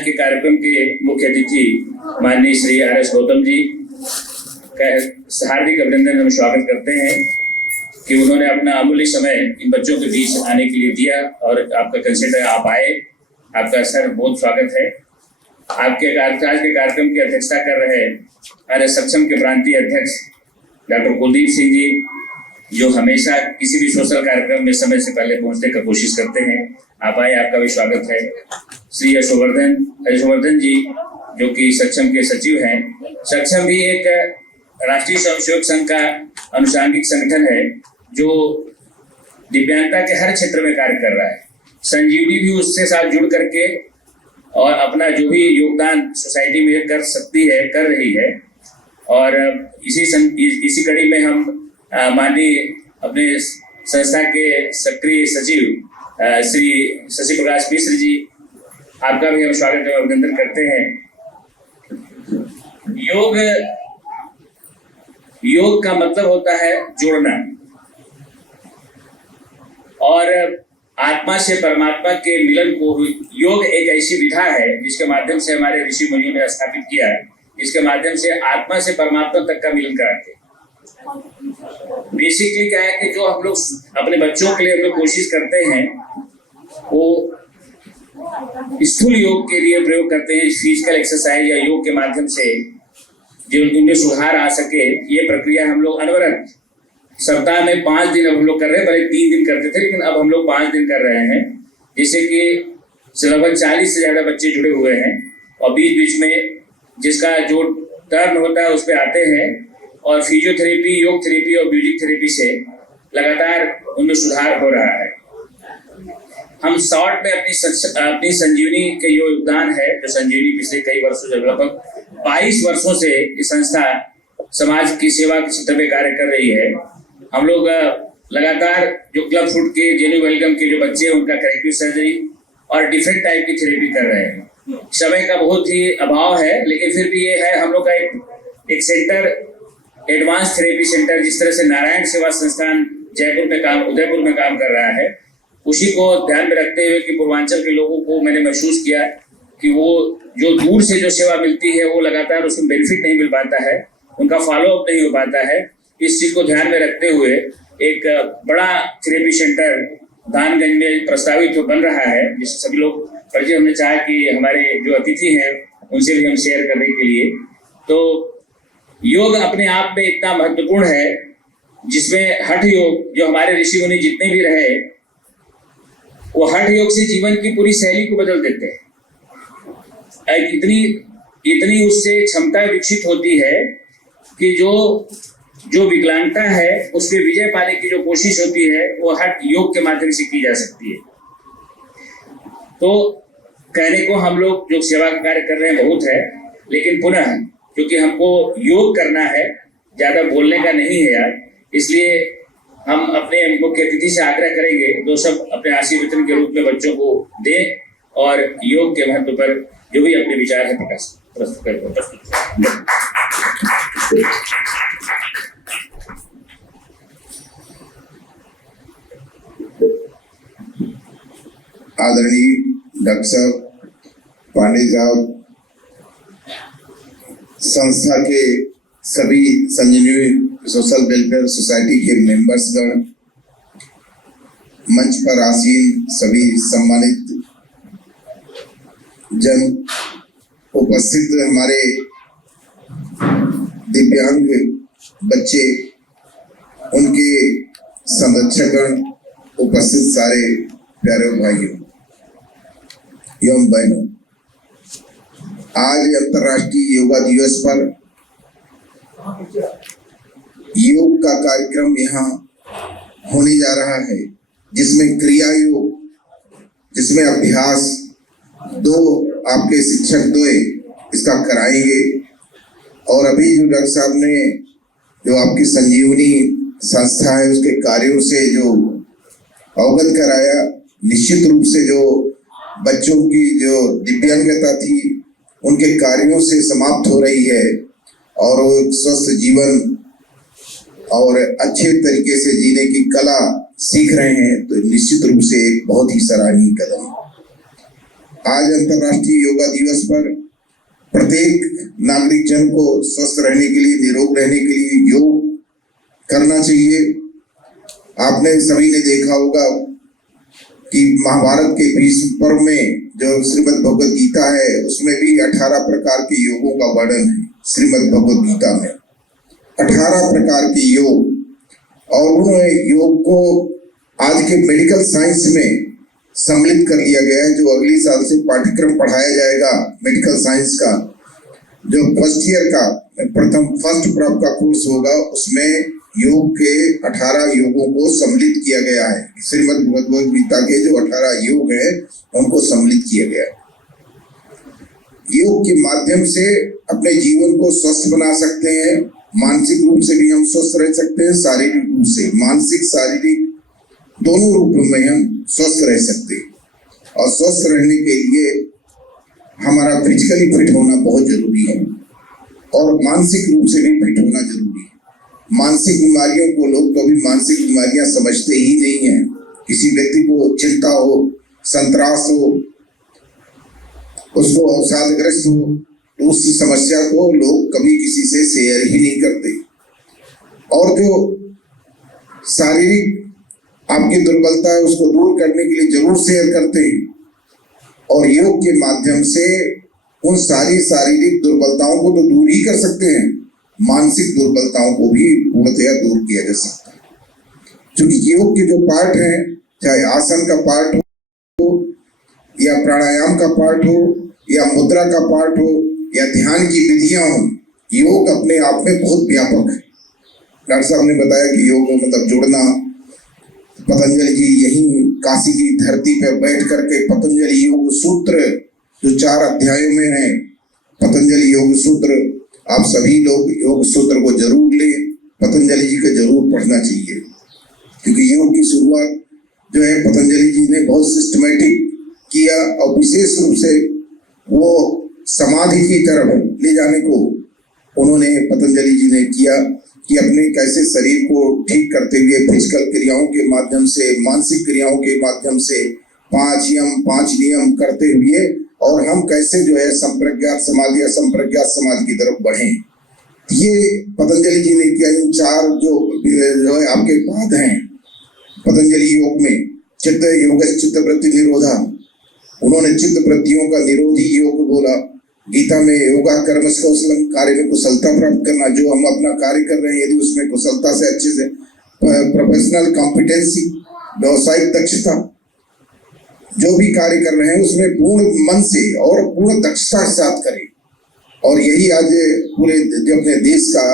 आज के कार्यक्रम के मुख्य अतिथि माननीय श्री आर.एस. गौतम जी का हार्दिक अभिनंदन एवं स्वागत करते हैं कि उन्होंने अपना अमूल्य समय इन बच्चों के बीच आने के लिए दिया और आपका कंसिडर आप आए। आपका सर बहुत स्वागत है। आपके आज के कार्यक्रम की अध्यक्षता कर रहे आर्य सक्षम के प्रांतीय अध्यक्ष डॉक्टर कुलदीप सिंह जी, जो हमेशा किसी भी सोशल कार्यक्रम में समय से पहले पहुंचने का कोशिश करते हैं। आप आए, आपका भी स्वागत है। श्री यशोवर्धन जी, जो कि सक्षम के सचिव हैं। सक्षम भी एक राष्ट्रीय स्वयंसेवक संघ का अनुषांगिक संगठन है जो दिव्यांगता के हर क्षेत्र में कार्य कर रहा है। संजीवनी भी उससे साथ जुड़ करके और अपना जो भी योगदान सोसाइटी में कर सकती है, कर रही है। और इसी कड़ी में हम माननीय अपने संस्था के सक्रिय सचिव श्री शशि प्रकाश मिश्र जी, आपका भी हम स्वागत एवं अभिनंदन करते हैं। योग का मतलब होता है जोड़ना, और आत्मा से परमात्मा के मिलन को योग एक ऐसी विधा है जिसके माध्यम से हमारे ऋषि मुनियों ने स्थापित किया है। इसके माध्यम से आत्मा से परमात्मा तक का मिलन कराते हैं। बेसिकली क्या है कि जो हम लोग अपने बच्चों के लिए हम लोग कोशिश करते हैं वो स्थूल योग के लिए प्रयोग करते हैं, फिजिकल एक्सरसाइज या योग के माध्यम से जो उनमें सुधार आ सके। ये प्रक्रिया हम लोग अनवरत सप्ताह में 5 दिन अब हम लोग कर रहे हैं। पहले 3 दिन करते थे, लेकिन अब हम लोग 5 दिन कर रहे हैं, जिससे कि लगभग 40 से ज्यादा बच्चे जुड़े हुए हैं। और बीच बीच में जिसका जो टर्न होता है उस पर आते हैं और फिजियोथेरेपी, योग थेरेपी और म्यूजिक थेरेपी से लगातार उनमें सुधार हो रहा है। हम शॉर्ट में अपनी संजीवनी के योगदान है, जो संजीवनी पिछले कई वर्षों से लगभग 22 वर्षों से ये संस्था समाज की सेवा के क्षेत्र में कार्य कर रही है। हम लोग लगातार जो क्लब फुट के, जेन्यू वेलकम के जो बच्चे हैं उनका करेक्टिव सर्जरी और डिफरेंट टाइप की थेरेपी कर रहे हैं। समय का बहुत ही अभाव है, लेकिन फिर भी ये है हम लोग का एक सेंटर, एडवांस थेरेपी सेंटर, जिस तरह से नारायण सेवा संस्थान उदयपुर में काम कर रहा है, उसी को ध्यान में रखते हुए कि पूर्वांचल के लोगों को मैंने महसूस किया कि वो जो दूर से जो सेवा मिलती है वो लगातार उसमें बेनिफिट नहीं मिल पाता है, उनका फॉलोअप नहीं हो पाता है। इस चीज को ध्यान में रखते हुए एक बड़ा थेरेपी सेंटर धानगंज में प्रस्तावित बन रहा है, जिससे सभी लोग परिचय हमने चाहा कि हमारे जो अतिथि हैं उनसे भी हम शेयर करने के लिए। तो योग अपने आप में इतना महत्वपूर्ण है, जिसमें हठ योग, जो हमारे ऋषि मुनि जितने भी रहे वो हठ योग से जीवन की पूरी शैली को बदल देते हैं। इतनी उससे क्षमता विकसित होती है कि जो विकलांगता है उस पर विजय पाने की जो कोशिश होती है वो हठ योग के माध्यम से की जा सकती है। तो कहने को हम लोग जो सेवा का कार्य कर रहे हैं बहुत है, लेकिन पुनः क्योंकि हमको योग करना है, ज्यादा बोलने का नहीं है यार, इसलिए हम अपने मुख्य अतिथि से आग्रह करेंगे दो सब अपने आशीर्वचन के रूप में बच्चों को दें और योग के महत्व पर जो भी अपने विचार है प्रस्तुत करें। आदरणीय डॉक्टर साहब, पांडे साहब, संस्था के सभी संजीवनी सोशल वेलफेयर सोसाइटी के मेंबर्सगण, मंच पर आसीन सभी सम्मानित जन, उपस्थित हमारे दिव्यांग बच्चे, उनके संरक्षकगण, उपस्थित सारे प्यारे भाइयों एवं बहनों, आज अंतर्राष्ट्रीय योगा दिवस पर योग का कार्यक्रम यहाँ होने जा रहा है, जिसमें क्रिया योग, जिसमें अभ्यास 2 आपके शिक्षक 2 इसका कराएंगे। और अभी जो डॉक्टर साहब ने जो आपकी संजीवनी संस्था है उसके कार्यों से जो अवगत कराया, निश्चित रूप से जो बच्चों की जो दिव्यांगता थी उनके कार्यों से समाप्त हो रही है और वो स्वस्थ जीवन और अच्छे तरीके से जीने की कला सीख रहे हैं, तो निश्चित रूप से एक बहुत ही सराहनीय कदम है। आज अंतर्राष्ट्रीय योगा दिवस पर प्रत्येक नागरिक जन को स्वस्थ रहने के लिए, निरोग रहने के लिए योग करना चाहिए। आपने सभी ने देखा होगा कि महाभारत के भीष्म पर्व में जो श्रीमद् भगवद गीता है उसमें भी 18 प्रकार के योगों का वर्णन है। श्रीमद् भगवद गीता में 18 प्रकार के योग, और उन्होंने योग को आज के मेडिकल साइंस में सम्मिलित कर लिया गया है। जो अगली साल से पाठ्यक्रम पढ़ाया जाएगा मेडिकल साइंस का, जो फर्स्ट ईयर का फर्स्ट प्रॉप का कोर्स होगा, उसमें योग के 18 योगों को सम्मिलित किया गया है। श्रीमद् भगवद गीता के जो 18 योग हैं उनको सम्मिलित किया गया है। योग के माध्यम से अपने जीवन को स्वस्थ बना सकते हैं। मानसिक रूप से भी हम स्वस्थ रह सकते हैं, शारीरिक रूप से, मानसिक शारीरिक दोनों रूपों में हम स्वस्थ रह सकते हैं। और स्वस्थ रहने के लिए हमारा फिजिकली फिट होना बहुत जरूरी है और मानसिक रूप से भी फिट होना जरूरी है। मानसिक बीमारियों को लोग कभी मानसिक बीमारियां समझते ही नहीं है। किसी व्यक्ति को चिंता हो, संतरास हो, उसको अवसादग्रस्त हो, तो उस समस्या को लोग कभी किसी से शेयर ही नहीं करते। और जो शारीरिक आपकी दुर्बलता है उसको दूर करने के लिए जरूर शेयर करते हैं। और योग के माध्यम से उन सारी शारीरिक दुर्बलताओं को तो दूर ही कर सकते हैं, मानसिक दुर्बलताओं को भी पूर्णतया दूर किया जा सकता है। क्योंकि योग के जो पार्ट हैं, चाहे आसन का पार्ट हो या प्राणायाम का पार्ट हो या मुद्रा का पार्ट हो या ध्यान की विधियां हो, योग अपने आप में बहुत व्यापक है। डॉक्टर साहब ने बताया कि योग मतलब जुड़ना। पतंजलि जी यहीं काशी की धरती पर बैठ करके पतंजलि योग सूत्र जो 4 अध्यायों में है, पतंजलि योग सूत्र, आप सभी लोग योग सूत्र को जरूर लें। पतंजलि जी को जरूर पढ़ना चाहिए, क्योंकि योग की शुरुआत जो है पतंजलि जी ने बहुत सिस्टमेटिक किया और विशेष रूप से वो समाधि की तरफ ले जाने को उन्होंने पतंजलि जी ने किया कि अपने कैसे शरीर को ठीक करते हुए फिजिकल क्रियाओं के माध्यम से, मानसिक क्रियाओं के माध्यम से 5 नियम करते हुए और हम कैसे जो है संप्रज्ञात समाधि या संप्रज्ञात समाधि की तरफ बढ़ें। ये पतंजलि जी ने किया। इन 4 जो है आपके पाद हैं पतंजलि योग में, चित्त योग चित्त वृत्ति निरोधा, उन्होंने चित्त वृत्तियों का निरोधी योग बोला। गीता में योगा कर्म कौशलम, कार्य में कुशलता प्राप्त करना। जो हम अपना कार्य कर रहे हैं यदि उसमें कुशलता से, अच्छे से, प्रोफेशनल कॉम्पिटेंसी, व्यवसायिक दक्षता, जो भी कार्य कर रहे हैं उसमें पूर्ण मन से और पूर्ण दक्षता के साथ करें। और यही आज पूरे अपने देश का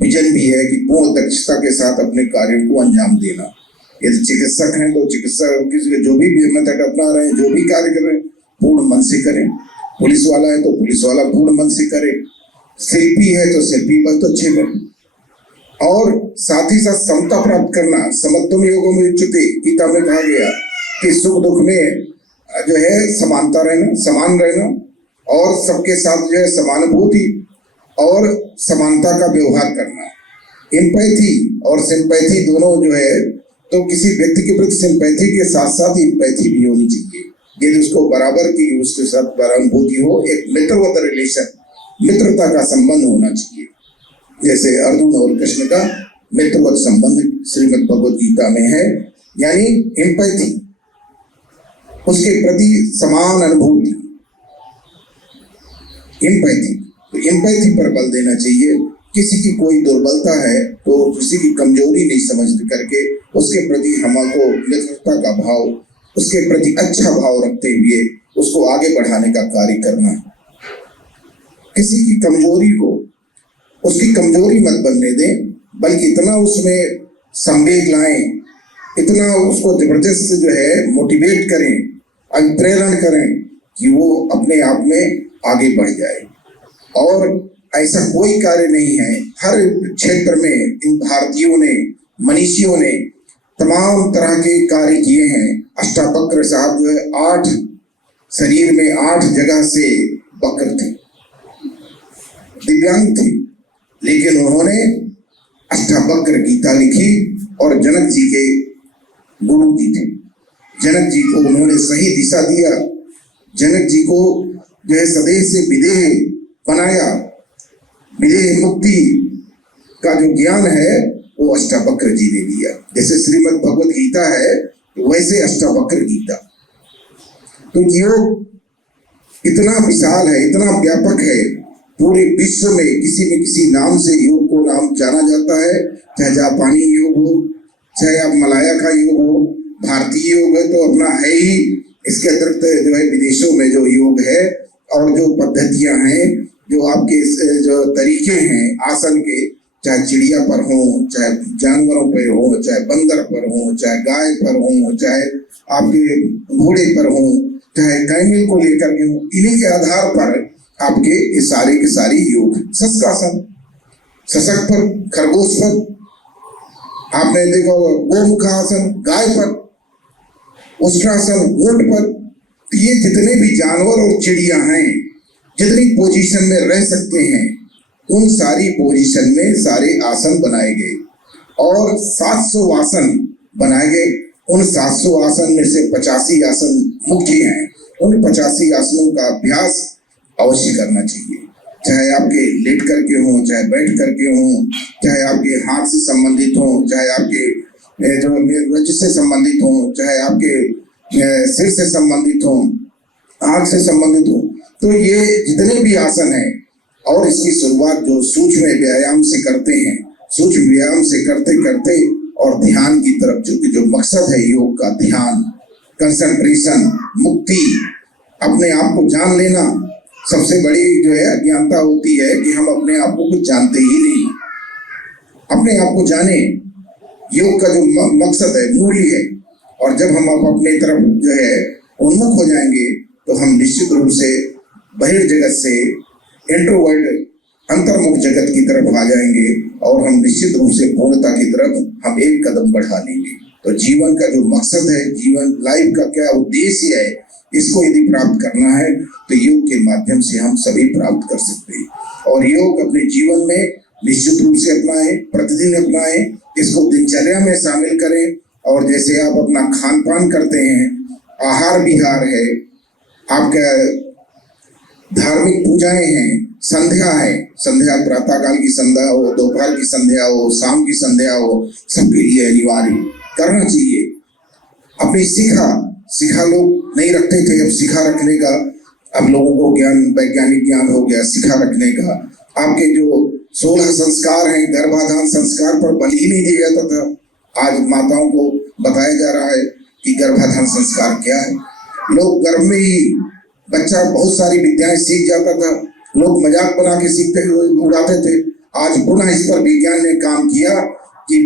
विजन भी है कि पूर्ण दक्षता के साथ अपने कार्यों को अंजाम देना। यदि चिकित्सक हैं तो चिकित्सक जो भी मेथड अपना रहे हैं, जो भी कार्य कर रहे हैं, पूर्ण मन से करें। पुलिस वाला है तो पुलिस वाला पूर्ण मन से करे। शिल्पी है तो शिल्पी बहुत अच्छे करें। और साथ ही साथ समता प्राप्त करना। समत्वम योगम युज्यते, गीता में कहा गया कि सुख दुख में जो है समानता रहना, समान रहना और सबके साथ जो है समानुभूति और समानता का व्यवहार करना। एम्पैथी और सिंपैथी दोनों जो है, तो किसी व्यक्ति के प्रति सिंपैथी के साथ साथ एम्पैथी भी होनी चाहिए। यदि उसको बराबर की उसके साथ बराबरभूति हो, एक मित्रवत रिलेशन, मित्रता का संबंध होना चाहिए। जैसे अर्जुन और कृष्ण का मित्रवत संबंध श्रीमद् भगवद गीता में है, यानी एम्पैथी, उसके प्रति समान अनुभूति, एम्पैथी पर बल देना चाहिए। किसी की कोई दुर्बलता है तो किसी की कमजोरी नहीं समझ करके उसके प्रति हमको मित्रता का भाव, उसके प्रति अच्छा भाव रखते हुए उसको आगे बढ़ाने का कार्य करना। किसी की कमजोरी को उसकी कमजोरी मत बनने दें, बल्कि इतना उसमें संवेग लाएं, इतना उसको जबरदस्त जो है मोटिवेट करें, प्रेरण करें कि वो अपने आप में आगे बढ़ जाए। और ऐसा कोई कार्य नहीं है, हर क्षेत्र में इन भारतीयों ने, मनीषियों ने तमाम तरह के कार्य किए हैं। अष्टावक्र साहब जो है 8 शरीर में 8 जगह से वक्र थे, दिव्यांग थे, लेकिन उन्होंने अष्टावक्र गीता लिखी और जनक जी के गुरु जी थे। जनक जी को उन्होंने सही दिशा दिया, जनक जी को जो है सदेह से विदेह बनाया। विदेह मुक्ति का जो ज्ञान है वो अष्टावक्र जी ने दिया। जैसे श्रीमद् भगवत गीता है वैसे अष्टावक्र गीता। तो योग इतना विशाल है, इतना व्यापक है, पूरे विश्व में किसी नाम से योग को नाम जाना जाता है। चाहे जापानी योग हो, चाहे आप मलाया का योग हो, भारतीय योग है तो अपना है ही। इसके अतिरिक्त जो है विदेशों में जो योग है और जो पद्धतियां हैं, जो आपके जो तरीके हैं आसन के, चाहे चिड़िया पर हो, चाहे जानवरों पर हो, चाहे बंदर पर हो, चाहे गाय पर हो, चाहे आपके घोड़े पर हो, चाहे कैमल को लेकर के हो, इन्हीं के आधार पर आपके ये सारे के सारे योग। शस्त्रासन, शशक पर, खरगोश पर, आपने देखा गोमुखासन गाय पर, उष्ट्रासन ऊंट पर। ये जितने भी जानवर और चिड़िया हैं, जितनी पोजीशन में रह सकते हैं, उन सारी पोजीशन में सारे आसन बनाए गए और 700 आसन बनाए गए। उन 700 आसन में से 85 आसन मुख्य हैं। उन 85 आसनों का अभ्यास अवश्य करना चाहिए, चाहे आपके लेट करके हो, चाहे बैठ करके हो, चाहे आपके हाथ से संबंधित हो, चाहे आपके जो वज्र से संबंधित हो, चाहे आपके सिर से संबंधित हो, आंख से संबंधित हो। तो ये जितने भी आसन हैं, और इसकी शुरुआत जो सूक्ष्म व्यायाम से करते हैं, सूक्ष्म व्यायाम से करते करते और ध्यान की तरफ, चूंकि जो मकसद है योग का ध्यान, कंसंट्रेशन, मुक्ति, अपने आप को जान लेना। सबसे बड़ी जो है अज्ञानता होती है कि हम अपने आप को कुछ जानते ही नहीं। अपने आप को जाने, योग का जो मकसद है, मूल्य है। और जब हम अपने तरफ जो है उन्मुख हो जाएंगे तो हम निश्चित रूप से बहिर्जगत से इंट्रोवर्ट अंतर्मुख जगत की तरफ आ जाएंगे और हम निश्चित रूप से पूर्णता की तरफ हम एक कदम बढ़ा लेंगे। तो जीवन का जो मकसद है, जीवन लाइफ का क्या उद्देश्य है, इसको यदि प्राप्त करना है तो योग के माध्यम से हम सभी प्राप्त कर सकते हैं। और योग अपने जीवन में निश्चित रूप से अपनाएं, प्रतिदिन अपनाएं, इसको दिनचर्या में शामिल करें। और जैसे आप अपना खान पान करते हैं, आहार विहार है, आपका धार्मिक पूजाएं हैं, संध्या है, संध्या प्रातःकाल की संध्या हो, दोपहर की संध्या हो, शाम की संध्या हो, सबके लिए अनिवार्य करना चाहिए। अपनी सिखा लोग नहीं रखते थे, अब सिखा रखने का, अब लोगों को ज्ञान, वैज्ञानिक ज्ञान हो गया सिखा रखने का। आपके जो 16 संस्कार हैं, गर्भाधान संस्कार पर बल ही नहीं दिया जाता था। आज माताओं को बताया जा रहा है कि गर्भाधान संस्कार क्या है। लोग गर्भ में ही बच्चा बहुत सारी विद्याएं सीख जाता था, लोग मजाक बना के सीखते उड़ाते थे। आज पुनः इस पर विज्ञान ने काम किया कि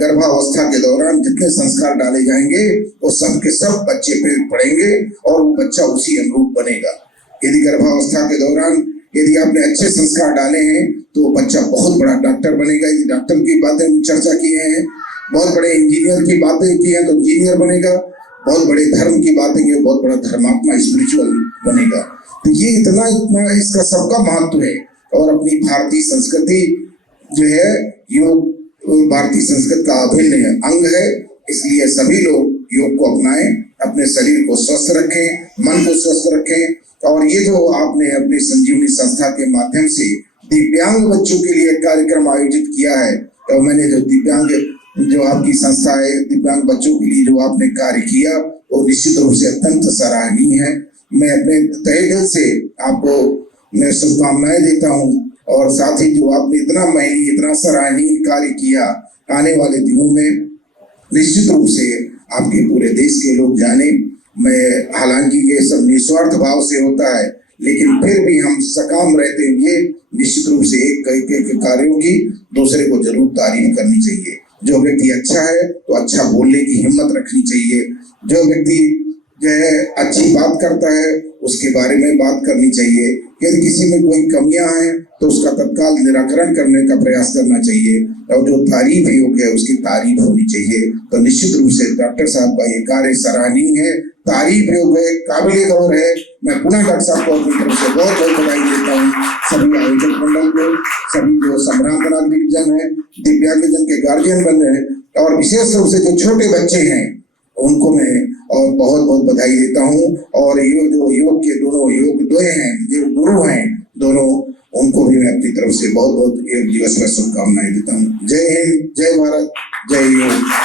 गर्भावस्था के दौरान जितने संस्कार डाले जाएंगे वो सब के सब बच्चे पे पड़ेंगे और वो बच्चा उसी अनुरूप बनेगा। यदि गर्भावस्था के दौरान यदि आपने अच्छे संस्कार डाले हैं तो वो बच्चा बहुत बड़ा डॉक्टर बनेगा। यदि डॉक्टर की बातें चर्चा किए हैं, बहुत बड़े इंजीनियर की बातें की हैं तो इंजीनियर बनेगा, बहुत बड़े धर्म की बातें की, बहुत बड़ा धर्मात्मा स्पिरिचुअल बनेगा। तो ये इतना इसका सबका महत्व है। और अपनी भारतीय संस्कृति जो है, योग भारतीय संस्कृति का अभिन्न अंग है। इसलिए सभी लोग योग को अपनाएं, अपने शरीर को स्वस्थ रखें, मन को स्वस्थ रखें। और ये जो आपने अपने संजीवनी संस्था के माध्यम से दिव्यांग बच्चों के लिए कार्यक्रम आयोजित किया है, तो मैंने जो दिव्यांग जो आपकी संस्था है, दिव्यांग बच्चों के लिए जो आपने कार्य किया वो निश्चित रूप से अत्यंत सराहनीय है। मैं अपने तहे दिल से आपको मैं शुभकामनाएं देता हूँ। और साथ ही जो आपने इतना महंगी, इतना सराहनीय कार्य किया, आने वाले दिनों में निश्चित रूप से आपके पूरे देश के लोग जाने। मैं हालांकि ये सब निस्वार्थ भाव से होता है, लेकिन फिर भी हम सकाम रहते हुए निश्चित रूप से एक कार्यों की दूसरे को जरूर तारीफ करनी चाहिए। जो व्यक्ति अच्छा है तो अच्छा बोलने की हिम्मत रखनी चाहिए। जो व्यक्ति जो है अच्छी बात करता है उसके बारे में बात करनी चाहिए। यदि किसी में कोई कमियां हैं तो उसका तत्काल निराकरण करने का प्रयास करना चाहिए। और जो तारीफ योग्य है उसकी तारीफ होनी चाहिए। तो निश्चित रूप से डॉक्टर साहब का ये कार्य सराहनीय है, तारीफ योग्य है, काबिले गौर है। मैं पुनः डॉक्टर साहब को अपनी तरफ से बहुत बहुत बधाई देता हूँ। सभी आयोजक मंडल को, सभी जो संभ्रांत नागरिक जन है, दिव्यांग जन के गार्जियन बन रहे हैं, और विशेष रूप से जो छोटे बच्चे हैं उनको मैं और बहुत बहुत बधाई देता हूँ। और ये जो योग के दोनों योग द्वय हैं, जो गुरु हैं दोनों, उनको भी मैं अपनी तरफ से बहुत बहुत योग दिवस में शुभकामनाएं देता हूँ। जय हिंद, जय भारत, जय योग।